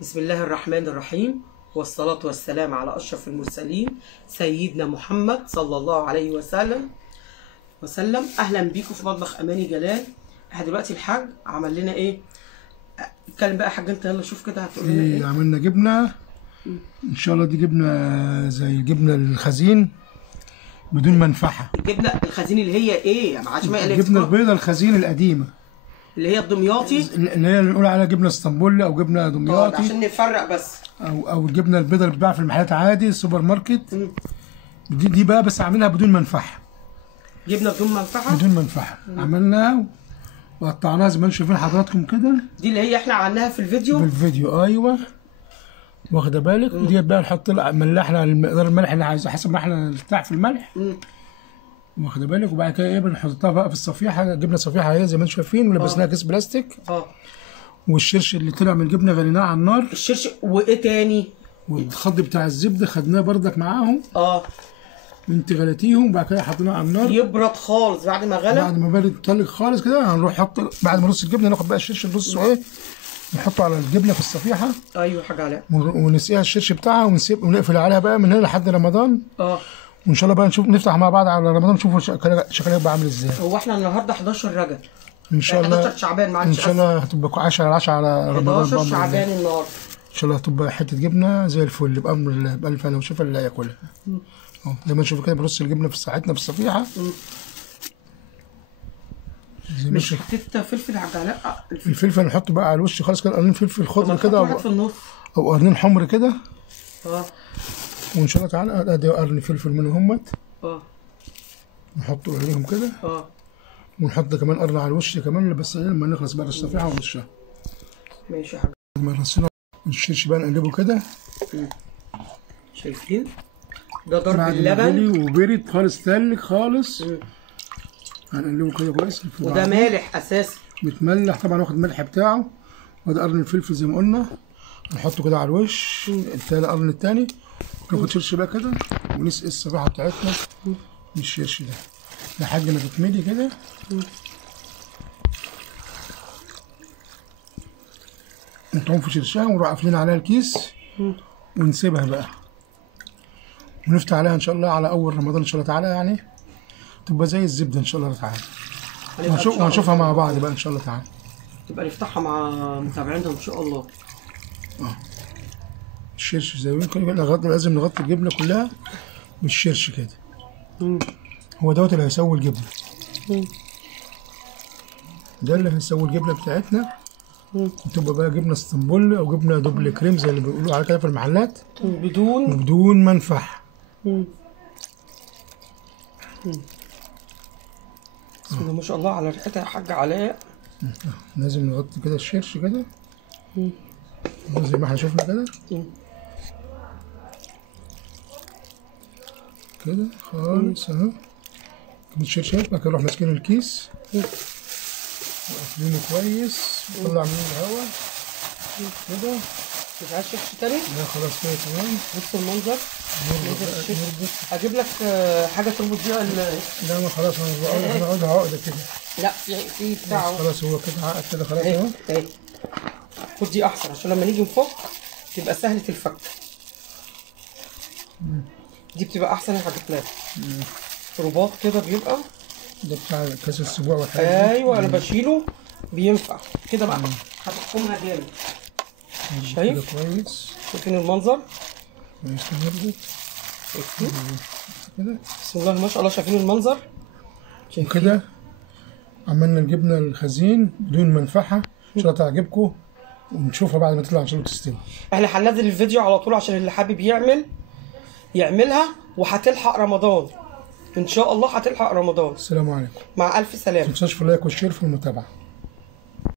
بسم الله الرحمن الرحيم، والصلاة والسلام على أشرف المرسلين سيدنا محمد صلى الله عليه وسلم. أهلا بيكم في مطبخ أماني جلال. احنا دلوقتي الحاج عمل لنا إيه؟ اتكلم بقى يا حاج أنت، يلا شوف كده هتقول لنا إيه. عملنا جبنة إن شاء الله. دي جبنة زي الجبنة الخزين بدون منفعة. الجبنة الخزين اللي هي إيه؟ ما عادش ما الجبنة البيضة الخزين القديمة اللي هي الدمياطي، اللي هي بنقول عليها جبنة اسطنبولي أو جبنة دمياطي، عشان نفرق بس. أو الجبنة البيضة اللي بتتباع في المحلات عادي السوبر ماركت. دي بقى بس عاملينها بدون منفعة. جبنة بدون منفعة؟ بدون منفعة. عملناها وقطعناها زي ما انتم شايفين حضراتكم كده. دي اللي هي احنا عملناها في الفيديو. في الفيديو ايوه، واخده بالك. ودي بقى نحط ملحنا المقدار الملح اللي عايزه حسب ما احنا نرتاح في الملح. واخده بالك. وبعد كده ايه بنحطها بقى في الصفيحه، جبنه صفيحه اهي زي ما انتم شايفين، ولبسناها كيس بلاستيك. والشرش اللي طلع من الجبنه غليناه على النار. الشرش وايه تاني؟ والخض بتاع الزبده خدناه بردك معاهم. انت غليتيهم وبعد كده حطيناه على النار يبرد خالص. بعد ما غلى، بعد ما برد طلق خالص كده، هنروح حط بعد ما نرص الجبنه ناخد بقى الشرش نرصه ايه، نحطه على الجبنه في الصفيحه. ايوه حاجه علاء. ونسقيها الشرش بتاعها ونقفل عليها بقى من هنا لحد رمضان. وان شاء الله بقى نفتح مع بعض على رمضان نشوف شكلها يبقى عامل ازاي. هو احنا النهارده 11 رجب ان شاء الله، 11 شعبان معلش. ان شاء الله هتبقى 10 على رمضان 11 شعبان النهارده ان شاء الله. هتبقى حته جبنه زي الفل بامر الله بالف انا وشوف اللي هياكلها. زي ما نشوف كده بنرص الجبنه في ساعتنا في الصفيحه. مش حطيت فلفل يا علاء؟ الفلفل نحطه بقى على الوش خالص كده، قرنين فلفل خضر كده في النص او قرنين حمر كده. وان شاء الله تعالى ادي قرن فلفل منهم همت. نحطه عليهم كده. ونحط كمان قرن على الوش كمان، بس لما نخلص بقى الصفيحه ونرشها. ماشي يا حاج. لما رصينا الشرش بقى نقلبه كده. شايفين ده ضرب اللبن وبرد خالص تلج خالص. هنقلبه كده كويس. وده مالح اساسي، متملح طبعا، واخد الملح بتاعه. وده قرن الفلفل زي ما قلنا نحطه كده على الوش. التاني قرن التاني. ناخد شرش بقى كده ونسقي الصفيحه بتاعتنا بالشرش ده لحد ما تتملي كده. نقوم في شرشها ونروح قافلين عليها الكيس ونسيبها بقى، ونفتح عليها ان شاء الله على اول رمضان ان شاء الله تعالى، يعني تبقى زي الزبده ان شاء الله تعالى. وهنشوفها مع بعض بقى ان شاء الله تعالى. تبقى نفتحها مع متابعيننا ان شاء الله. الشرش زي ما كده لازم نغطي الجبنه كلها بالشرش كده. هو دوت اللي هيسوي الجبنه. ده اللي هيسوي الجبنه بتاعتنا. وتبقى بقى جبنه اسطنبول او جبنه دوبل كريم زي اللي بيقولوا على كده في المحلات، بدون منفعه. بسم الله ما شاء الله على ريحتها يا حاج علاء. لازم نغطي كده الشرش كده زي ما احنا شفنا كده. كده خالص اهو. الشرش بعد كده نروح ماسكين الكيس وقافلينه كويس ونطلع منه الهواء كده. مش عايز شرش تاني؟ لا خلاص كده تمام. بص المنظر. اجيب لك حاجه تربط بيها لا ما خلاص هنقعدها عقده كده. لا في بتاع خلاص هو كده عقد كده خلاص اهو. خد دي احسن عشان لما نيجي نفك تبقى سهله الفك. دي بتبقى احسن يا حاج فلان. رباط كده بيبقى ده بتاع كاس السبوع والحاجات دي. ايوه انا بشيله بينفع كده بقى. هتحكمها جامد. شايف كويس؟ شايفين المنظر؟ كويس كده. بسم الله ما شاء الله. شايفين المنظر؟ وكده عملنا الجبنه الخزين بدون منفعه. ان شاء الله تعجبكم ونشوفها بعد ما تطلع ان شاء الله تستوي. احنا هننزل الفيديو على طول عشان اللي حابب يعملها، وهتلحق رمضان ان شاء الله. هتلحق رمضان. السلام عليكم. مع الف سلامه. ما تنساش في اللايك والشير في المتابعه.